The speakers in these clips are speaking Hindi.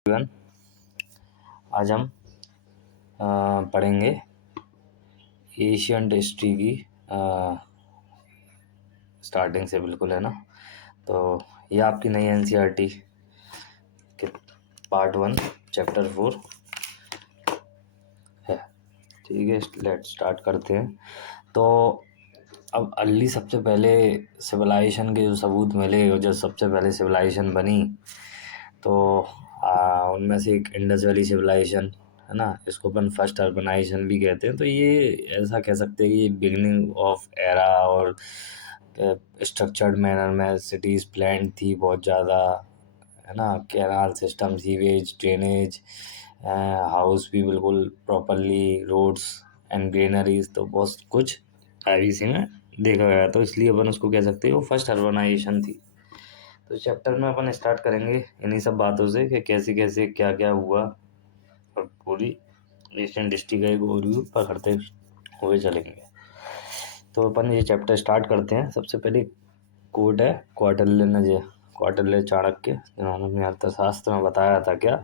एवरीवन, आज हम पढ़ेंगे एशियन हिस्ट्री की स्टार्टिंग से, बिल्कुल, है ना। तो ये आपकी नई एनसीईआरटी के पार्ट 1 चैप्टर 4 है। ठीक है, लेट्स स्टार्ट करते हैं। तो अब अर्ली सबसे पहले सिविलाइजेशन के जो सबूत मिले और जो सबसे पहले सिविलाइजेशन बनी, तो उनमें से एक इंडस वैली सिविलाइजेशन है ना। इसको अपन फर्स्ट अर्बनाइजेशन भी कहते हैं। तो ये ऐसा कह सकते हैं कि ये बिगिनिंग ऑफ एरा और स्ट्रक्चर्ड मैनर में सिटीज़ प्लान थी बहुत ज़्यादा, है ना। Canal system, sewage, drainage, house भी बिल्कुल प्रॉपरली, रोड्स एंड ग्रेनरीज, तो बहुत कुछ आईवीसी में देखा गया। तो इसलिए अपन उसको कह सकते हैं वो फर्स्ट अर्बनाइजेशन थी। तो चैप्टर में अपन स्टार्ट करेंगे इन्हीं सब बातों से कि कैसे कैसे क्या क्या हुआ, और पूरी एशियन हिस्ट्री का एक ओवरव्यू पकड़ते हुए चलेंगे। तो अपन ये चैप्टर स्टार्ट करते हैं। सबसे पहले कोट है क्वार्टरले चाणक्य, जिन्होंने अपने अर्थशास्त्र में बताया था क्या,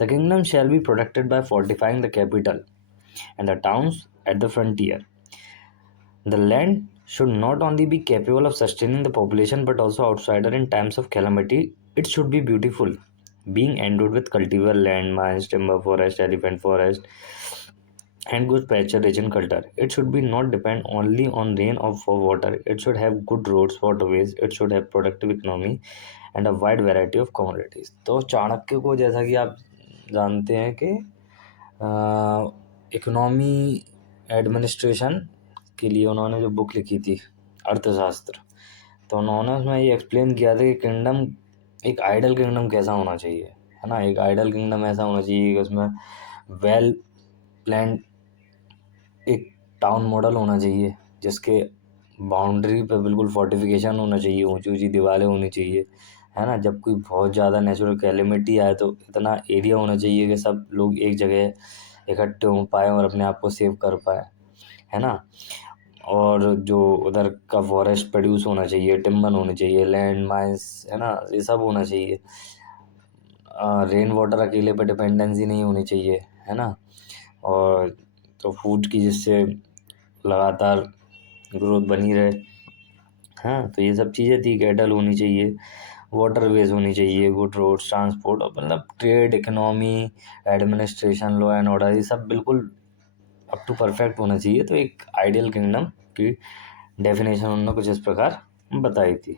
the kingdom shall be protected by fortifying the capital and the towns at the frontier. The land should not only be capable of sustaining the population but also outsider in times of calamity. It should be beautiful, being endowed with cultivable land, mines, timber forest, elephant forest, and good pasture rich in culture. It should be not depend only on rain or for water. It should have good roads, waterways. It should have productive economy and a wide variety of commodities. तो चाणक्य को, जैसा कि आप जानते हैं कि इकोनॉमी एडमिनिस्ट्रेशन के लिए उन्होंने जो बुक लिखी थी अर्थशास्त्र, तो उन्होंने उसमें ये एक्सप्लेन किया था कि किंगडम, एक आइडल किंगडम कैसा होना चाहिए, है ना। एक आइडल किंगडम ऐसा होना चाहिए कि उसमें वेल प्लान एक टाउन मॉडल होना चाहिए, जिसके बाउंड्री पे बिल्कुल फोर्टिफिकेशन होना चाहिए, ऊंची ऊंची दीवारें होनी चाहिए, है ना। जब कोई बहुत ज़्यादा नेचुरल कैलेमिटी आए तो इतना एरिया होना चाहिए कि सब लोग एक जगह इकट्ठे हो पाए और अपने आप को सेव कर पाए, है ना। और जो उधर का फॉरेस्ट प्रोड्यूस होना चाहिए, टिम्बर होने चाहिए, लैंड माइंस, है ना, ये सब होना चाहिए। रेन वाटर अकेले पे डिपेंडेंसी नहीं होनी चाहिए, है ना। और तो फूड की, जिससे लगातार ग्रोथ बनी रहे, हाँ। तो ये सब चीज़ें थी। कैटल होनी चाहिए, वाटरवेज होनी चाहिए, गुड रोड्स, ट्रांसपोर्ट, और मतलब trade, economy, administration, law and order, ये सब बिल्कुल अप टू परफेक्ट होना चाहिए। तो एक आइडियल किंगडम की डेफिनेशन उन्होंने कुछ इस प्रकार बताई थी।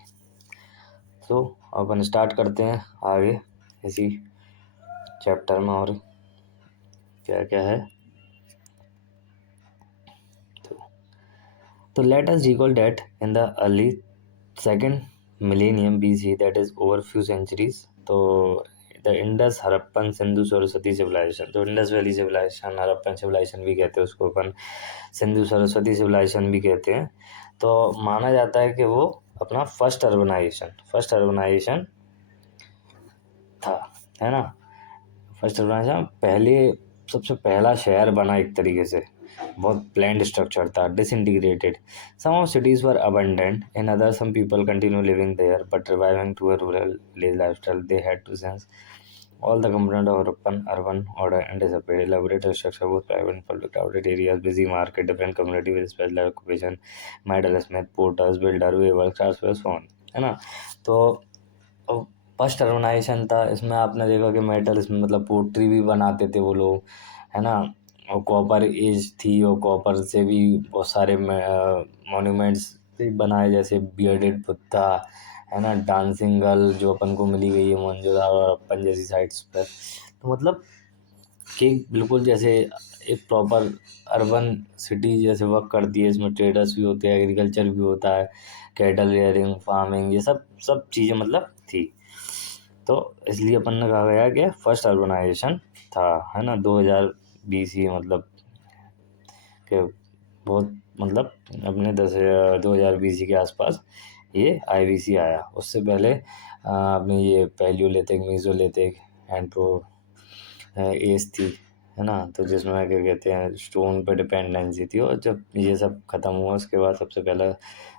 तो अपन स्टार्ट करते हैं आगे इसी चैप्टर में, और क्या क्या है। तो let us recall that in the early second millennium BC, that is over few centuries, तो द इंडस, हड़प्पन, सिंधु सरस्वती सिविलाइजेशन, तो Indus valley civilisation, Harappan civilisation भी कहते हैं उसको अपन, सिंधु सरस्वती सिविलाइजेशन भी कहते हैं। तो माना जाता है कि वो अपना फर्स्ट अर्बनाइजेशन था, है ना। फर्स्ट अर्बनाइजेशन पहले, सबसे पहला शहर बना एक तरीके से, बहुत प्लान्ड स्ट्रक्चर था, disintegrated. Some of cities were abandoned, in other some people continue living there but reviving to a rural lifestyle they had to sense all the component of urban order and disappeared. Elaborate structure, both private and public, crowded areas, busy market, different community with special occupation, metal smith, porters, builder, weavers, craftsmen, so on, है ना। तो फर्स्ट अर्बनाइजेशन था। इसमें आपने देखा कि मेटल, इसमें मतलब पोट्री भी बनाते थे वो लोग, है ना। और कॉपर एज थी, और कॉपर से भी बहुत सारे मॉन्यूमेंट्स भी बनाए, जैसे बियर्डेड बुद्धा, है ना, डांसिंग गर्ल जो अपन को मिली गई है मोहनजोदड़ो और हड़प्पन जैसी साइट्स पर। तो मतलब कि बिल्कुल जैसे एक प्रॉपर अर्बन सिटी जैसे वर्क करती है। इसमें ट्रेडर्स भी होते हैं, एग्रीकल्चर भी होता है, कैटल रेयरिंग, फार्मिंग, ये सब सब चीज़ें मतलब थी। तो इसलिए अपन ने कहा गया कि फर्स्ट अर्बनाइजेशन था, है ना। 2000 BC, मतलब कि बहुत, मतलब अपने 2000 BC के आसपास ये IBC आया। उससे पहले अपने ये पैलियोलिथिक, मेसोलिथिक एंड एज थी, है ना। तो जिसमें क्या कहते हैं, स्टोन पे डिपेंडेंसी थी। और जब ये सब ख़त्म हुआ, उसके बाद सबसे पहला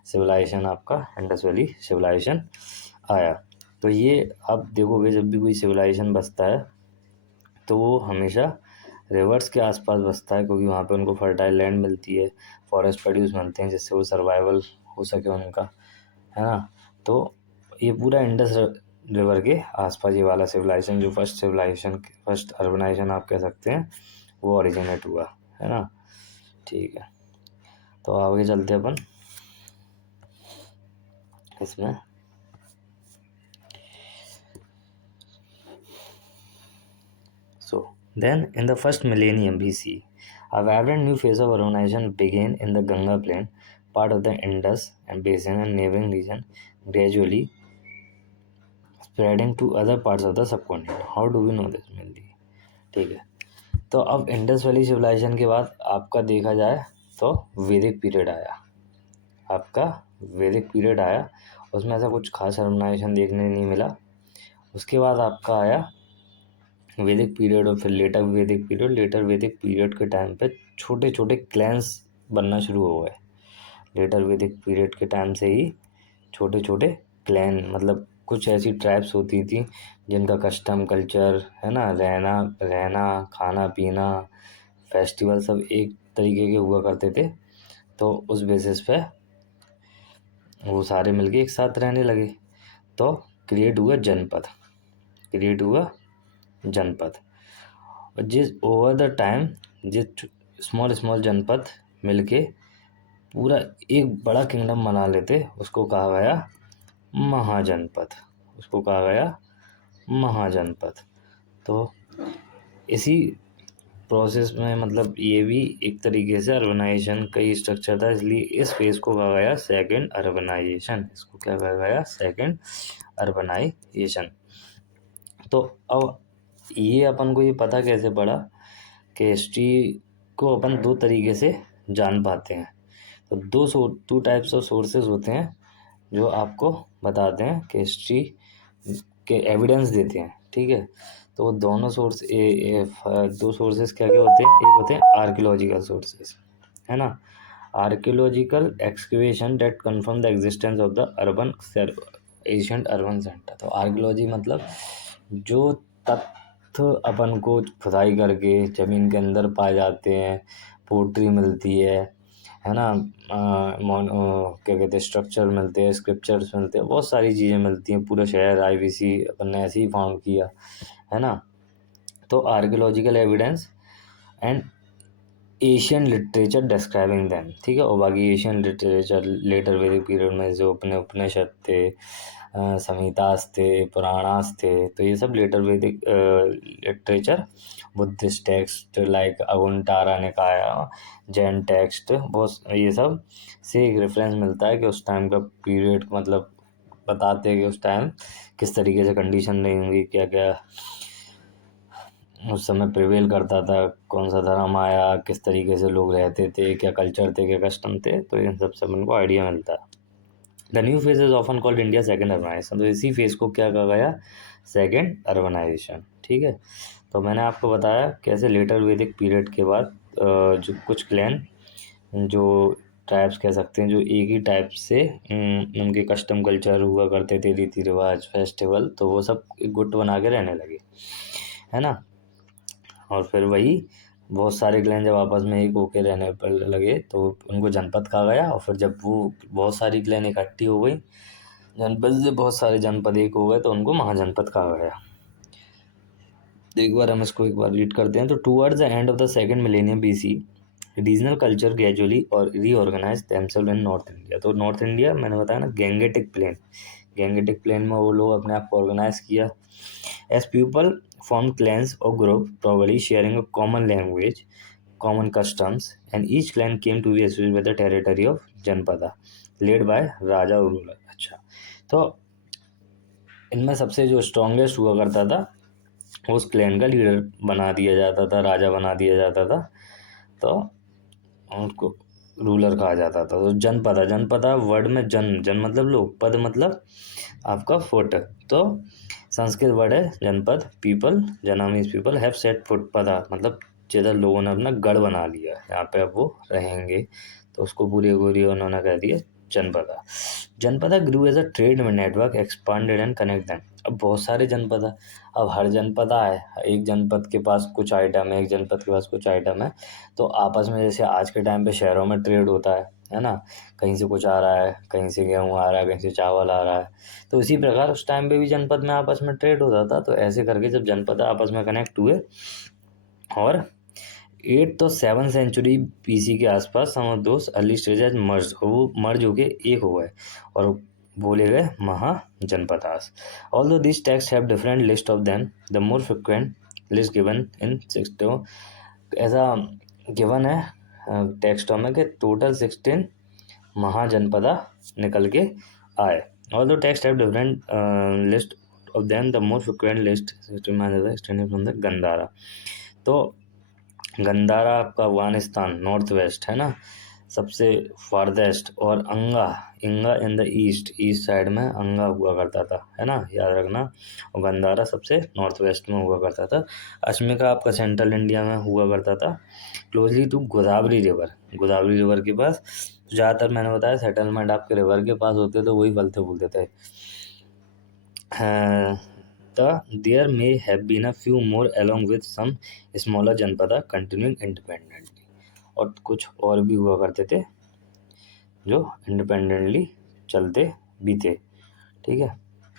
सिविलाइजेशन आपका इंडस वैली सिविलाइजेशन आया। तो ये आप देखोगे, जब भी कोई सिविलाइजेशन बसता है तो वो हमेशा रिवर्स के आसपास बसता है, क्योंकि वहाँ पे उनको फर्टाइल लैंड मिलती है, फॉरेस्ट प्रोड्यूस बनते हैं, जिससे वो सर्वाइवल हो सके उनका, है ना। तो ये पूरा इंडस रिवर के आसपास ये वाला सिविलाइजेशन, जो फर्स्ट सिविलाइजेशन, फर्स्ट अर्बनाइजेशन आप कह सकते हैं, वो ओरिजिनेट हुआ, है ना। ठीक है, तो आगे चलते हैं अपन इसमें। So, then in the first millennium BC, a vibrant new phase of urbanization began in the Ganga Plain, part of the Indus and basin and neighboring region, gradually spreading to other parts of the subcontinent. How do we know this mainly? ठीक है, तो अब इंडस वैली सिविलाइजेशन के बाद आपका देखा जाए तो वैदिक पीरियड आया, आपका वैदिक पीरियड आया, उसमें ऐसा कुछ खास अर्बनाइजेशन देखने नहीं मिला। उसके बाद आपका आया वैदिक पीरियड और फिर लेटर वैदिक पीरियड के टाइम पे छोटे छोटे क्लैंस बनना शुरू हो गए। लेटर वैदिक पीरियड के टाइम से ही छोटे छोटे क्लैन, मतलब कुछ ऐसी ट्राइब्स होती थी जिनका कस्टम कल्चर, है ना, रहना खाना पीना फेस्टिवल सब एक तरीके के हुआ करते थे। तो उस बेसिस पे वो सारे मिलके एक साथ रहने लगे, तो क्रिएट हुआ जनपद। और जिस ओवर द टाइम जिस स्मॉल स्मॉल जनपद मिलके पूरा एक बड़ा किंगडम बना लेते, उसको कहा गया महाजनपद। तो इसी प्रोसेस में मतलब ये भी एक तरीके से अर्बनाइजेशन का ही स्ट्रक्चर था, इसलिए इस फेज को कहा गया सेकंड अर्बनाइजेशन। इसको क्या कहा गया? Second urbanisation. तो अब ये अपन को ये पता कैसे पड़ा कि हिस्ट्री को अपन दो तरीके से जान पाते हैं। तो टू टाइप्स ऑफ सोर्सेज होते हैं जो आपको बताते हैं कि हिस्ट्री के एविडेंस देते हैं, ठीक है। तो दोनों दो सोर्सेज क्या क्या होते हैं? एक होते हैं आर्कियोलॉजिकल सोर्सेज, है ना, archaeological excavation that confirm the existence of the ancient urban centre. तो आर्कियोलॉजी मतलब जो तथ्य अपन को खुदाई करके ज़मीन के अंदर पाए जाते हैं, पोट्री मिलती है ना, क्या कहते हैं, स्ट्रक्चर मिलते हैं, स्क्रिप्चर्स मिलते हैं, बहुत सारी चीज़ें मिलती हैं। पूरा शहर IBC अपन ने ऐसे ही फाउंड किया, है ना। तो archaeological evidence and Asian literature describing them, ठीक है। और बाकी एशियन लिटरेचर लेटर वैदिक पीरियड में जो अपने उपनिषद थे, संहितास थे, पुराणास थे, तो ये सब later Vedic literature, Buddhist text like Anguttara Nikaya, Jain text, बहुत ये सब से एक रेफरेंस मिलता है कि उस टाइम का पीरियड मतलब बताते हैं कि उस टाइम किस तरीके से कंडीशन रही होंगी, क्या क्या उस समय प्रिवेल करता था, कौन सा धर्म आया, किस तरीके से लोग रहते थे, क्या कल्चर थे, क्या कस्टम थे, तो इन सब से उनको आइडिया मिलता है। The new phase is often called India second urbanisation. तो इसी फेज को क्या कहा गया? सेकंड अर्बनाइजेशन, ठीक है। तो मैंने आपको बताया कैसे लेटर वैदिक पीरियड के बाद जो कुछ क्लैन, जो ट्राइब्स कह सकते हैं, जो एक ही टाइप से उनके कस्टम कल्चर हुआ करते थे, रीति रिवाज फेस्टिवल, तो वो सब एक गुट बना के रहने लगे, है ना। और फिर वही बहुत सारे क्लैन जब आपस में एक होके रहने पर लगे तो उनको जनपद कहा गया। और फिर जब वो बहुत सारी क्लैन इकट्ठी हो गई, जनपद से बहुत सारे जनपद एक हो गए, तो उनको महाजनपद कहा गया। एक बार हम इसको एक बार रीड करते हैं। तो towards the end of the second millennium BC, regional culture gradually और reorganise themselves in north India. तो नॉर्थ इंडिया मैंने बताया ना, गैंगेटिक प्लेन में वो लोग अपने आप को ऑर्गेनाइज किया। एज पीपल फॉर्म क्लैंस और group probably sharing a common language, common customs, and each clan came to be associated with the territory of Janpada, led by राजा और रूलर। अच्छा, तो इनमें सबसे जो स्ट्रॉन्गेस्ट हुआ करता था, उस क्लैन का लीडर बना दिया जाता था, राजा बना दिया जाता था, तो उनको रूलर कहा जाता था। तो जनपदा वर्ड में जन मतलब लोग, पद मतलब आपका फुट, तो संस्कृत वर्ड है जनपद। पीपल, जना means people, have set foot, पदा मतलब जिधर लोगों ने अपना गढ़ बना लिया, यहाँ पे अब वो रहेंगे, तो उसको पूरी गोरी उन्होंने कह दिया janapada. Janapada grew as a trade network expanded and connect them. अब बहुत सारे जनपदा, अब हर जनपदा है, एक जनपद के पास कुछ आइटम है, एक जनपद के पास कुछ आइटम है, तो आपस में जैसे आज के टाइम पे शहरों में ट्रेड होता है ना, कहीं से कुछ आ रहा है, कहीं से गेहूँ आ रहा है, कहीं से चावल आ रहा है, तो इसी प्रकार उस टाइम पे भी जनपद में आपस में ट्रेड होता था। तो ऐसे करके जब जनपद आपस में कनेक्ट हुए और 8th और 7th सेंचुरी BC के आसपास सम ऑफ दोस अर्ली स्टेज मर्ज, वो मर्ज होके एक हो गए और बोले गए mahajanapadas. Although this text have different list of them, the more frequent list given in 6, तो ऐसा गिवन है टेक्स्टों में कि टोटल 16 महाजनपदा निकल के आए। Although text have different list of them, the more frequent list from the Gandhara. तो गंधारा आपका अफगानिस्तान नॉर्थ वेस्ट है ना, सबसे फारदेस्ट, और अंगा इंगा in the east, east side में अंगा हुआ करता था, है ना, याद रखना। और गंधारा सबसे नॉर्थ वेस्ट में हुआ करता था। अश्मिका आपका सेंट्रल इंडिया में हुआ करता था, closely to Godavari river, Godavari river के पास। ज़्यादातर मैंने बताया सेटलमेंट आपके रिवर के पास होते तो वही फलते फूलते थे। There may have been a few more along with some smaller जनपदा continuing independently, और कुछ और भी हुआ करते थे जो इंडिपेंडेंटली चलते भी थे। ठीक है,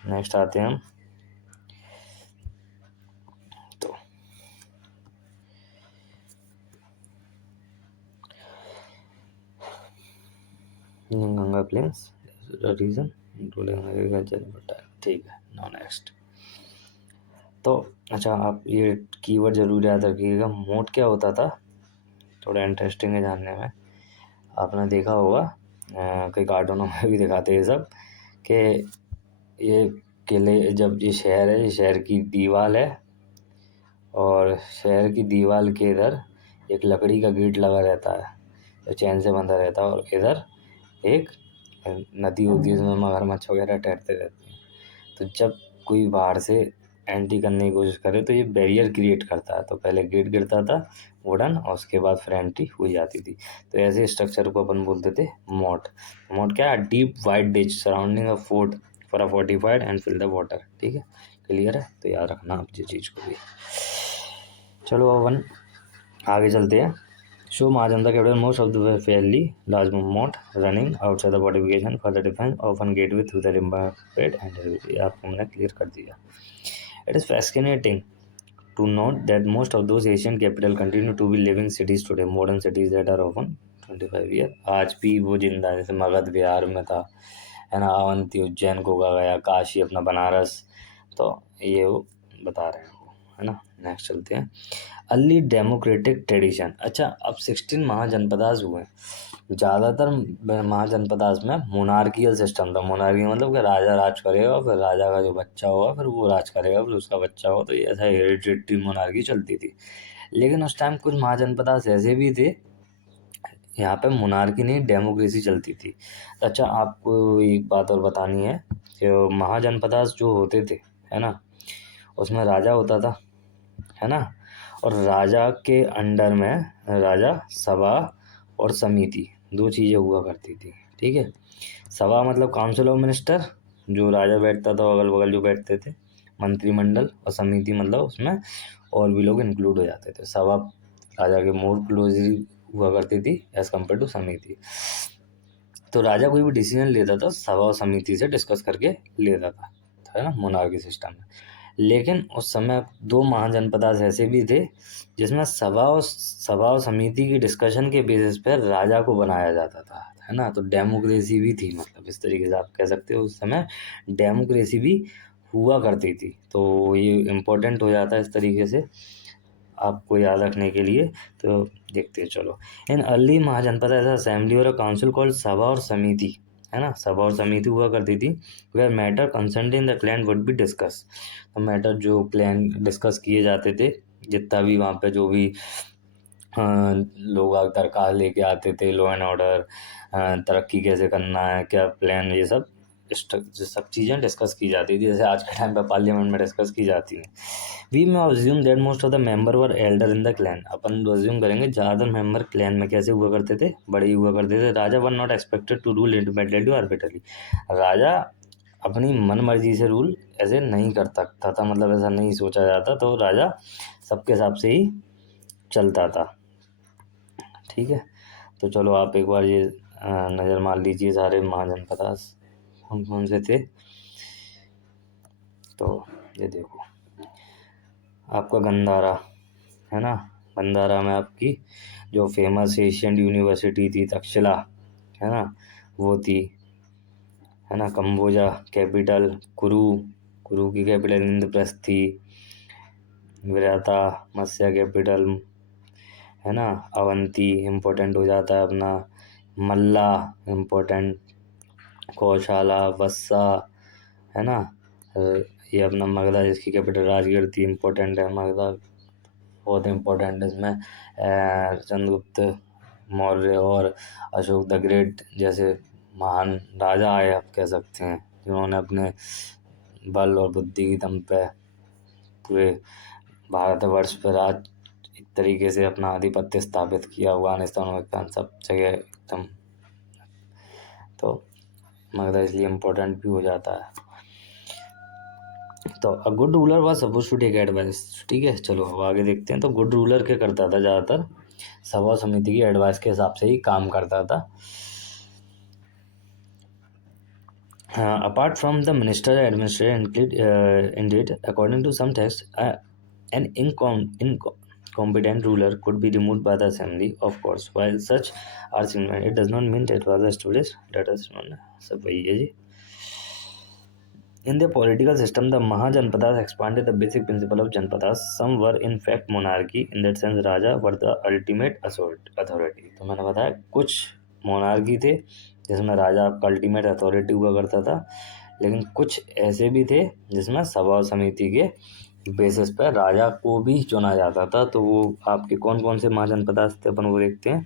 नेक्स्ट आते हैं हम। तो Ganga plains region including agriculture, ठीक है। नाउ नेक्स्ट, तो अच्छा आप ये कीवर्ड जरूर याद रखिएगा। मोट क्या होता था, थोड़ा इंटरेस्टिंग है जानने में। आपने देखा होगा कई कार्टूनों में भी दिखाते हैं सब, कि ये किले, जब ये शहर है, ये शहर की दीवार है और शहर की दीवार के इधर एक लकड़ी का गेट लगा रहता है जो चैन से बंधा रहता है, और इधर एक नदी होती है जिसमें मगरमच्छ वगैरह तैरते रहते हैं। तो जब कोई बाहर से एंट्री करने की कोशिश करे तो ये बैरियर क्रिएट करता है। तो पहले गेट गिरता था वुडन, और उसके बाद फिर एंट्री हो जाती थी। तो ऐसे स्ट्रक्चर को अपन बोलते थे मोट। मोट क्या है, deep wide ditch surrounding a fort for a fortified and fill the water. ठीक है, क्लियर है, तो याद रखना आप ये चीज़ को भी। चलो अपन आगे चलते हैं। शो महाजनता capital most of the fairly large moat running outside the fortification for the defence of an gateway through the रिम्बापेड एंड, आपको मैंने क्लियर कर दिया। It is fascinating to note that most of those Asian capital continue to be living cities today, modern cities that are often 25 year, आज भी वो जिंदा है। जैसे मगध बिहार में था, है ना, अवंती उज्जैन को कहा गया, काशी अपना बनारस, तो ये वो बता रहे हैं वो, है ना। नेक्स्ट चलते हैं, अर्ली डेमोक्रेटिक ट्रेडिशन। अच्छा, अब 16 महाजनपदास हुए। ज़्यादातर महाजनपदास में मोनार्कियल सिस्टम था। मोनार्की मतलब कि राजा राज करेगा, फिर राजा का जो बच्चा होगा फिर वो राज करेगा, फिर उसका बच्चा होगा, तो ये ऐसा हेरिडिटरी मोनार्की चलती थी। लेकिन उस टाइम कुछ महाजनपदास ऐसे भी थे यहाँ पे मोनार्की नहीं, डेमोक्रेसी चलती थी। अच्छा, आपको एक बात और बतानी है कि महाजनपदास जो होते थे, है ना, उसमें राजा होता था, है ना, और राजा के अंडर में राजा सभा और समिति, दो चीज़ें हुआ करती थी। ठीक है, सभा मतलब काउंसिल ऑफ मिनिस्टर, जो राजा बैठता था, अगल बगल जो बैठते थे मंत्रिमंडल, और समिति मतलब उसमें और भी लोग इंक्लूड हो जाते थे। सभा राजा के मोर क्लोजली हुआ करती थी एज कम्पेयर टू समिति। तो राजा कोई भी डिसीजन लेता था सभा और समिति से डिस्कस करके लेता था, है ना, मोनार्की सिस्टम में। लेकिन उस समय दो महाजनपदास ऐसे भी थे जिसमें सभा और समिति की डिस्कशन के बेसिस पर राजा को बनाया जाता था, है ना। तो डेमोक्रेसी भी थी, मतलब इस तरीके से आप कह सकते हो उस समय डेमोक्रेसी भी हुआ करती थी। तो ये इम्पोर्टेंट हो जाता है इस तरीके से आपको याद रखने के लिए। तो देखते हैं, चलो। इन अर्ली महाजनपद ऐसा असेंबली और काउंसिल कॉल्ड सभा और समिति, है ना, सभा और समिति हुआ करती थी, where matter concerning the clan would be discuss. तो मैटर जो क्लैन डिस्कस किए जाते थे, जितना भी वहाँ पे जो भी लोग दरकार लेके आते थे, लॉ एंड ऑर्डर, तरक्की कैसे करना है, क्या प्लान, ये सब जो सब चीज़ें डिस्कस की जाती थी, जैसे आज के टाइम पे पार्लियामेंट में डिस्कस की जाती हैं। वी में assume that most of the member were Elder in the clan. Upon assume करेंगे ज़्यादातर मेंबर क्लैन में कैसे हुआ करते थे, बड़े ही हुआ करते थे। राजा were not expected to rule independently और आर्बिट्रली। राजा अपनी मन मर्जी से रूल ऐसे नहीं कर सकता था, मतलब ऐसा नहीं सोचा जाता, तो राजा सबके हिसाब से ही चलता था। ठीक है, तो चलो आप एक बार ये नज़र मार लीजिए सारे महाजनपद कौन कौन से थे। तो ये देखो आपका गंधारा है ना, गंधारा में आपकी जो फेमस एशियन यूनिवर्सिटी थी तक्षशिला है ना, वो थी, है ना। कंबोजा कैपिटल, कुरु, कुरु की कैपिटल इंद्रप्रस्थ थी। विराता मत्स्य कैपिटल, है ना। अवंती इम्पोर्टेंट हो जाता है अपना। मल्ला इम्पोर्टेंट, कौशाला, वस्सा, है ना। ये अपना मगधा जिसकी कैपिटल राजगढ़ थी, इम्पोर्टेंट है मगधा, बहुत इम्पोर्टेंट है इसमें। चंद्रगुप्त मौर्य और अशोक द ग्रेट जैसे महान राजा आए, आप कह सकते हैं, जिन्होंने अपने बल और बुद्धि की दम पे पूरे भारतवर्ष पर आज एक तरीके से अपना आधिपत्य स्थापित किया। अफगानिस्तान वफगानिस्तान सब जगह एकदम, तो मगधा इसलिए इम्पोर्टेंट भी हो जाता है। तो a good ruler was suppose to take advice. ठीक है, चलो अब आगे देखते हैं। तो गुड रूलर क्या करता था, ज़्यादातर सभा समिति की एडवाइस के हिसाब से ही काम करता था। Apart from the minister administrator, indeed, according to some texts, an incompetent ruler could be removed by the assembly. Of course, while such are similar, it does not mean that it was established. That is one. सब वही है जी। In the political system, the Mahajanpadas expanded the basic principle of Janpadas. Some were in fact monarchy. In that sense, Raja were the ultimate authority. तो मैंने बताया कुछ मोनार्की थे जिसमें राजा आपका अल्टीमेट अथॉरिटी हुआ करता था, लेकिन कुछ ऐसे भी थे जिसमें सभा और समिति के बेसिस पर राजा को भी चुना जाता था। तो वो आपके कौन कौन से महाजनपदास थे अपन वो देखते हैं।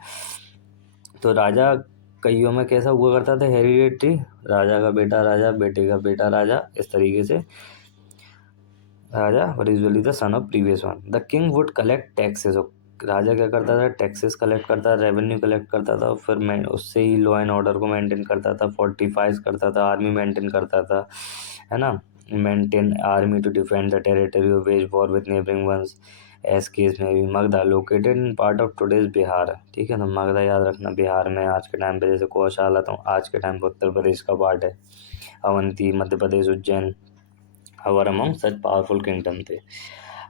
तो राजा कईयों में कैसा हुआ करता था, हेरिडेटरी, राजा का बेटा राजा, बेटे का बेटा राजा, इस तरीके से राजा और usually the son of previous one. The king would collect taxes. राजा क्या करता था, टैक्सेस कलेक्ट करता था, रेवेन्यू कलेक्ट करता था, फिर मैं उससे ही लॉ एंड ऑर्डर को मेंटेन करता था, फोर्टिफाइज करता था, आर्मी मेंटेन करता था, है ना। Maintain army to defend the territory of wage war with neighbouring ones. एस केस में भी Magadha located in part of today's Bihar. ठीक है ना, मगधा याद रखना बिहार में आज के टाइम पे, जैसे कौशाला तो आज के टाइम पे उत्तर प्रदेश का पार्ट है। Avanti Madhya Pradesh, Ujjain however among such powerful kingdom थे।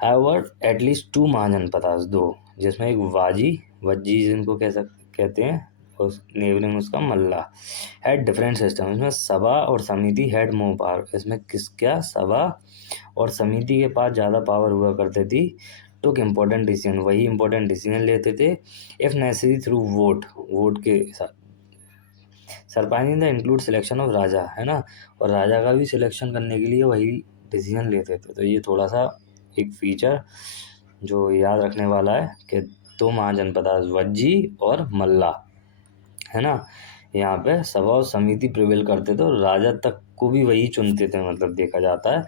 हैवर एटलीस्ट टू महाजनपदास, दो, जिसमें एक वाजी, वज्जी जिनको कहते हैं, उस नेबरिंग उसका मल्ला, हैड डिफरेंट सिस्टम। इसमें सभा और समिति हैड मोर पावर। इसमें किसका, सभा और समिति के पास ज़्यादा पावर हुआ करते थी। टुक इम्पोर्टेंट डिसीजन, वही इम्पोर्टेंट डिसीजन लेते थे, if necessary through vote, vote के साथ। सरपाइजिंग द इंक्लूड सिलेक्शन ऑफ राजा, है ना, और राजा का भी सिलेक्शन करने के लिए वही डिसीजन लेते थे। तो ये थोड़ा सा एक फीचर जो याद रखने वाला है कि दो महाजनपदास वज्जी और मल्ला, है ना, यहाँ पे सभा और समिति प्रिवेल करते थे और राजा तक को भी वही चुनते थे, मतलब देखा जाता है।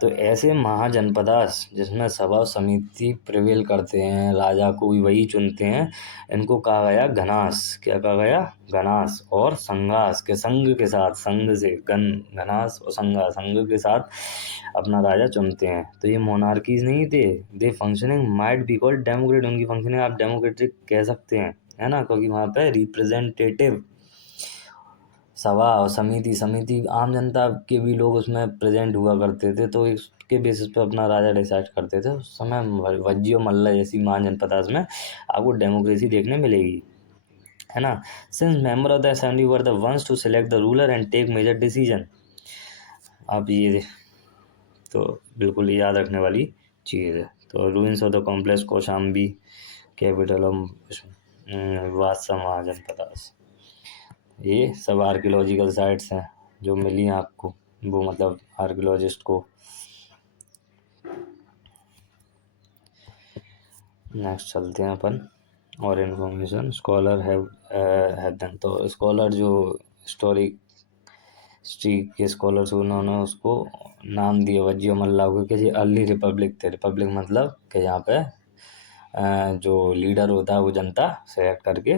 तो ऐसे महाजनपदास जिसमें सभा और समिति प्रिवेल करते हैं, राजा को भी वही चुनते हैं, इनको कहा गया घनास। क्या कहा गया, घनास। और संघास के संघ के साथ, संघ से घनास और संघा, संघ के साथ अपना राजा चुनते हैं। तो ये मोनार्कीज नहीं थे, they functioning might be called democrat. उनकी फंक्शनिंग आप डेमोक्रेटिक कह सकते हैं, है ना, क्योंकि वहाँ पे रिप्रेजेंटेटिव सभा और समिति, समिति आम जनता के भी लोग उसमें प्रेजेंट हुआ करते थे, तो इसके बेसिस पे अपना राजा डिसाइड करते थे। उस समय वज्जी और मल्ला जैसी महाजनपदास में आपको डेमोक्रेसी देखने मिलेगी, है ना। Since member of the assembly were the ones to select the ruler and take major decision. अब ये तो बिल्कुल याद रखने वाली चीज़ है। तो ruins of the complex Kaushambi capital of Vatsa Mahajanapadas. ये सब आर्कियोलॉजिकल साइट्स हैं जो मिली हैं आपको, वो मतलब आर्कियोलॉजिस्ट को। नेक्स्ट चलते हैं अपन और इन्फॉर्मेशन स्कॉलर हैव डन। तो स्कॉलर जो हिस्टोरिक हिस्ट्री के स्कॉलर्स उन्होंने उसको नाम दिया वजियमल्ला को कि ये अर्ली रिपब्लिक थे। रिपब्लिक मतलब कि यहाँ पे जो लीडर होता है वो जनता सेलेक्ट करके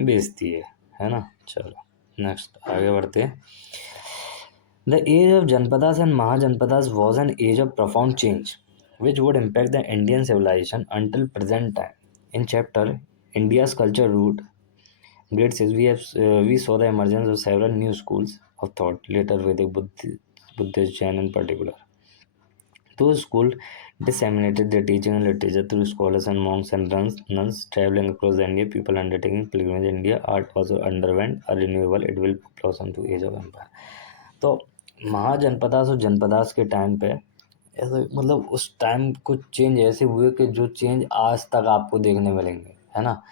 भेजती है ना। चलो नेक्स्ट आगे बढ़ते हैं। The age of Janapadas and Mahajanapadas was an age of profound change which would impact the Indian civilization until present time. In chapter India's culture root Great says we saw the emergence of several new schools of thought, later Vedic, Buddhist, Jain in particular. Those schools disseminated their teaching and literature through scholars and monks and nuns traveling across India, people undertaking pilgrimage in India. Art also underwent a renewal. It will blossom to age of empire. तो महाजनपदास और जनपदास के टाइम पे ऐसे मतलब उस टाइम कुछ चेंज ऐसे हुए कि जो चेंज आज तक आपको देखने मिलेंगे, है ना।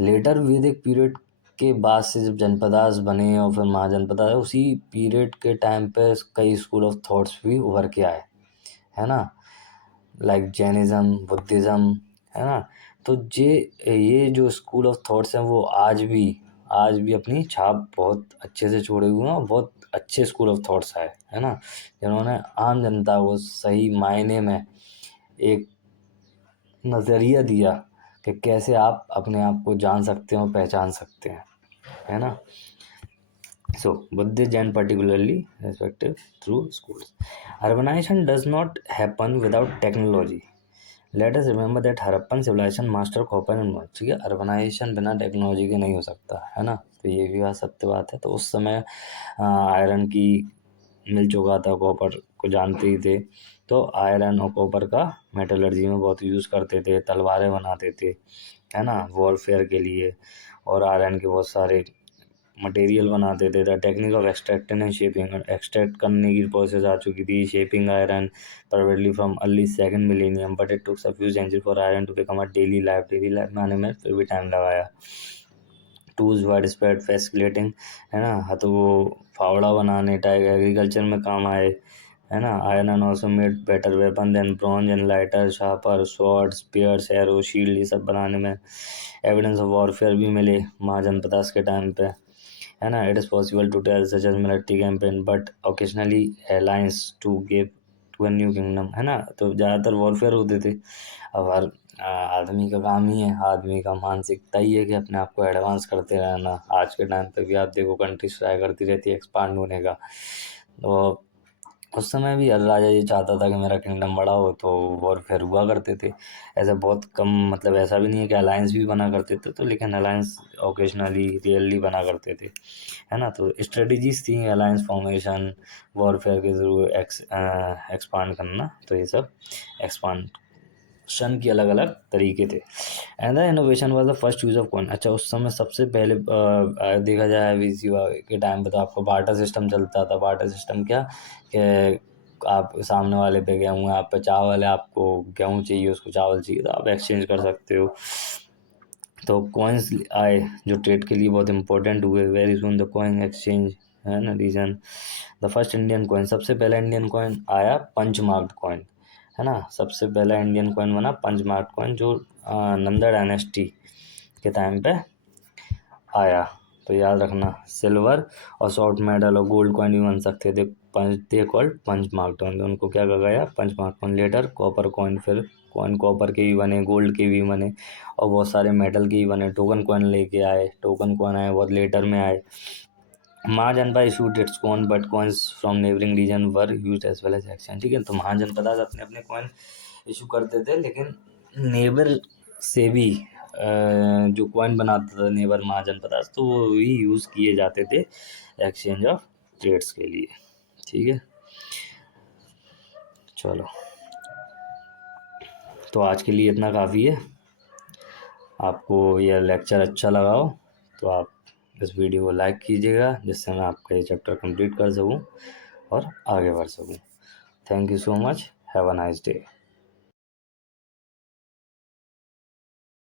लेटर वैदिक पीरियड के बाद से जब जनपदास बने और फिर महाजनपदास, उसी पीरियड के टाइम पे कई स्कूल ऑफ थॉट्स भी उभर के आए, है ना, लाइक जैनिज़्म, बुद्धिज़्म, है ना। तो ये जो स्कूल ऑफ थॉट्स हैं वो आज भी अपनी छाप बहुत अच्छे से छोड़े हुए हैं और बहुत अच्छे स्कूल ऑफ थॉट्स है ना, जिन्होंने आम जनता को सही मायने में एक नज़रिया दिया कि कैसे आप अपने आप को जान सकते हो, पहचान सकते हैं, है ना। So, Buddhist Jain particularly respected through schools. Urbanization does not happen without technology. Let us remember that Harappan civilization master copper and bronze. ठीक है, अर्बनाइजेशन बिना टेक्नोलॉजी के नहीं हो सकता, है ना। तो ये भी बात सत्य बात है। तो उस समय आयरन की मिल चुका था, कॉपर को जानते ही थे, तो आयरन और कॉपर का मेटलर्जी में बहुत यूज़ करते थे, तलवारें बनाते थे, है ना, वॉरफेयर के लिए। और आयरन के बहुत सारे मटेरियल बनाते थे। The technique of extracting and shaping, extract करने की प्रोसेस आ चुकी थी, shaping iron privately from early second millennium, but it took a few century for iron to become a daily life में आने में फिर भी टाइम लगाया। टूल्स वाइड स्प्रेड फैसिलिटिंग, है ना, तो वो फावड़ा बनाने टाइप एग्रीकल्चर में काम आए, है ना। Iron also made better weapon than bronze and lighter, sharper, sword, spears, arrow, shield, ये सब बनाने में एविडेंस ऑफ वॉरफेयर भी मिले महाजनपदास के टाइम पे, है ना। It is possible to tell such as military campaign but occasionally alliance to give to a new kingdom, है ना। तो ज़्यादातर वॉरफेयर होते थे। अब हर आदमी का काम ही है, आदमी का मानसिकता ही है कि अपने आप को एडवांस करते रहना। आज के टाइम पे भी आप देखो कंट्रीज ट्राई करती रहती है एक्सपांड होने का। तो उस समय भी हर राजा ये चाहता था कि मेरा किंगडम बड़ा हो, तो वॉरफेयर हुआ करते थे। ऐसे बहुत कम, मतलब ऐसा भी नहीं है कि अलायंस भी बना करते थे, तो लेकिन अलायंस ओकेजनली रियरली बना करते थे, है ना। तो स्ट्रेटजीज थी अलायंस फॉर्मेशन, वॉरफेयर के थ्रू एक्सपांड करना, तो ये सब एक्सपांशन की अलग अलग तरीके थे। And the innovation was the first use of coin. अच्छा, उस समय सबसे पहले देखा जाए वीसी के टाइम पे तो आपको बार्टर सिस्टम चलता था। बार्टर सिस्टम क्या कि आप सामने वाले पे गेहूँ है, आप पे चावल है, आपको गेहूँ चाहिए, उसको चावल चाहिए, तो आप एक्सचेंज कर सकते हो। तो कॉइन्स आए जो ट्रेड के लिए बहुत इंपॉर्टेंट हुए। Very soon the coin exchange, है ना, region. The first Indian coin, सबसे पहला इंडियन कॉइन आया पंच मार्क्ड कॉइन, है ना। सबसे पहला इंडियन कॉइन बना पंच मार्क्ड कॉइन, जो नंदा डायनेस्टी के टाइम पे आया। तो याद रखना, सिल्वर और सॉफ्ट मेडल और गोल्ड कॉइन भी बन सकते थे। They called punch marked coin, उनको क्या कहा गया, punch marked coin. Later copper coin, फिर कॉइन कॉपर के भी बने, गोल्ड के भी बने और बहुत सारे मेटल के भी बने। टोकन कॉइन लेके आए, टोकन कॉइन आए बहुत लेटर में आए। Mahajanapada issued its coin but coins from neighbouring region were used as well as exchange. ठीक है, तो महाजनपद अपने अपने कॉइन इशू करते थे, लेकिन नेबर से भी जो कॉइन बनाता था नेबर महाजनपद, तो वो ही यूज़ किए जाते थे एक्सचेंज ऑफ ट्रेड्स के लिए। ठीक है, चलो, तो आज के लिए इतना काफ़ी है। आपको यह लेक्चर अच्छा लगा हो तो आप इस वीडियो को लाइक कीजिएगा, जिससे मैं आपका ये चैप्टर कंप्लीट कर सकूं और आगे बढ़ सकूं। Thank you so much, have a nice day.